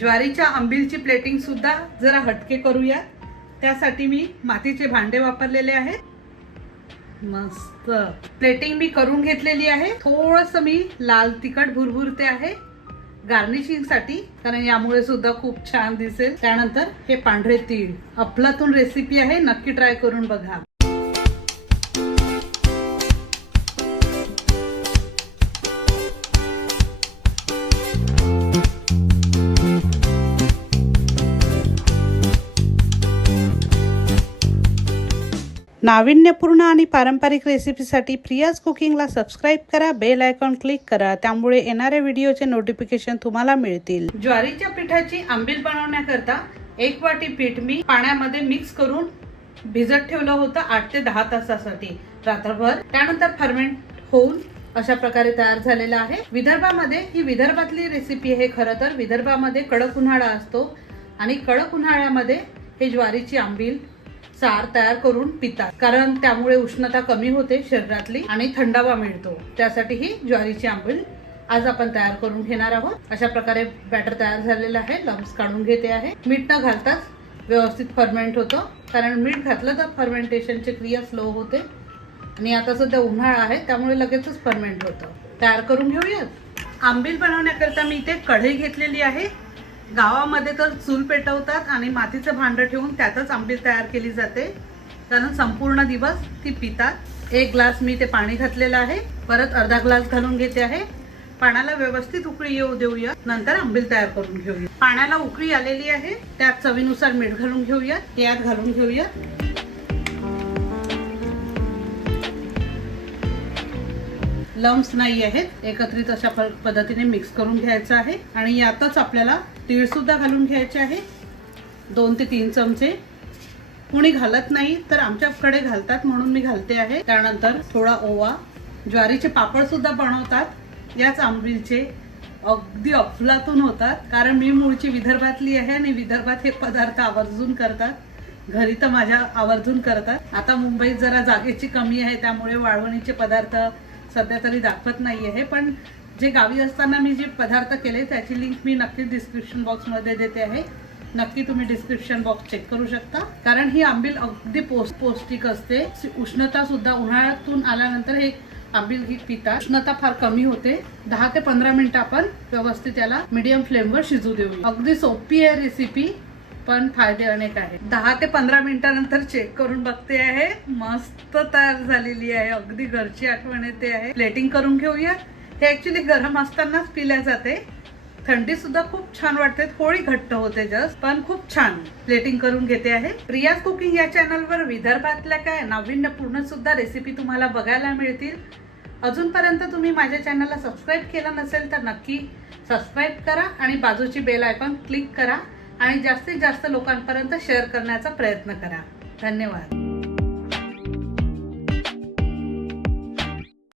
ज्वारीच्या आंबीलची प्लेटिंग सुद्धा जरा हटके करूया. त्यासाठी मी मातीचे भांडे वापरलेले आहेत. मस्त. प्लेटिंग मी करून घेतलेली आहे. थोडस मी लाल तिखट भुरभुरते आहे. गार्निशिंगसाठी कारण यामुळे सुद्धा खूप छान दिसेल. त्यानंतर हे पांढरे तीळ. अफलातून रेसिपी आहे. नक्की ट्राय करून बघा. नाविन्यपूर्ण आणि पारंपरिक रेसिपीसाठी प्रियाज कुकिंगला सबस्क्राईब करा बेल आयकॉन क्लिक करा. त्यामुळे येणाऱ्या व्हिडिओचे नोटिफिकेशन तुम्हाला मिळतील. ज्वारीच्या पिठाची आंबील बनवण्याकरता एक वाटी पीठ मी पाण्यामध्ये मिक्स करून भिजत ठेवलं होतं आठ ते दहा तासासाठी. रात्रभर त्यानंतर फर्मेंट होऊन अशा प्रकारे तयार झालेला आहे. विदर्भामध्ये ही विदर्भातली रेसिपी आहे खरं तर. विदर्भामध्ये कडक उन्हाळा असतो आणि कडक उन्हाळ्यामध्ये हे ज्वारीची आंबील सार तयार करून पितात. कारण त्यामुळे उष्णता कमी होते शरीरातली आणि थंडावा मिळतो. त्यासाठी ही ज्वारीची आंबील आज आपण तयार करून घेणार आहोत. अशा प्रकारे बॅटर तयार झालेलं आहे. लम्स काढून घेते आहे. मीठ न घालताच व्यवस्थित फर्मेंट होतं. कारण मीठ घातलं तर फर्मेंटेशनची क्रिया स्लो होते. आणि आता सध्या उन्हाळा आहे त्यामुळे लगेचच फर्मेंट होतं. तयार करून घेऊयात. आंबील बनवण्याकरता मी इथे कढई घेतलेली आहे. गावामध्ये तर चूल पेटवतात आणि मातीचं भांडं ठेवून त्यातच आंबील तयार केली जाते. कारण संपूर्ण दिवस ती पितात. एक ग्लास मी ते पाणी घातलेलं आहे. परत अर्धा ग्लास घालून घेते आहे. पाण्याला व्यवस्थित उकळी येऊ देऊया. नंतर आंबील तयार करून घेऊया. पाण्याला उकळी आलेली आहे. त्यात चवीनुसार मीठ घालून घेऊया यात घालून घेऊया लम्स नाही आहेत एकत्रित अशा पद्धतीने मिक्स करून घ्यायचं आहे. आणि यातच आपल्याला तीळ सुद्धा घालून घ्यायचे आहे. दोन ते तीन चमचे. कुणी घालत नाही तर आमच्याकडे घालतात म्हणून मी घालते आहे. त्यानंतर थोडा ओवा. ज्वारीचे पापड सुद्धा बनवतात. याच आंबीलचे अगदी अफलातून होतात. कारण मी मूळची विदर्भातली आहे आणि विदर्भात हे पदार्थ आवर्जून करतात. घरी तर माझ्या आवर्जून करतात. आता मुंबईत जरा जागेची कमी आहे त्यामुळे वाळवणीचे पदार्थ सध्या तरी दाखवत नाही आहे पण जे गावी असताना मी जे पदार्थ केले त्याची लिंक मी नक्की डिस्क्रिप्शन बॉक्समध्ये देते आहे. नक्की तुम्ही डिस्क्रिप्शन बॉक्स चेक करू शकता. कारण ही आंबील अगदी पोस्ट पौष्टिक असते. उष्णता सुद्धा उन्हाळ्यातून आल्यानंतर हे आंबील ही पितात. उष्णता फार कमी होते. दहा ते पंधरा मिनिटं आपण व्यवस्थित याला मीडियम फ्लेमवर शिजू देऊ अगदी सोपी आहे रेसिपी पण फायदे अनेक आहेत. दहा ते पंधरा मिनिटानंतर चेक करून बघते आहे. मस्त तयार झालेली आहे. अगदी घरची आठवण येते आहे. प्लेटिंग करून घेऊया. हे ऍक्च्युली गरम असतानाच पिल्या जाते. थंडी सुद्धा खूप छान वाटते. थोडी घट्ट होते जस्ट पण खूप छान. प्लेटिंग करून घेते आहे. प्रियाज कुकिंग या चॅनलवर विदर्भातल्या काय नाविन्यपूर्ण सुद्धा रेसिपी तुम्हाला बघायला मिळतील. अजूनपर्यंत तुम्ही माझ्या चॅनलला सबस्क्राईब केलं नसेल तर नक्की सबस्क्राईब करा आणि बाजूची बेल आयकॉन क्लिक करा. आणि जास्तीत जास्त लोकांपर्यंत शेअर करण्याचा प्रयत्न करा. धन्यवाद.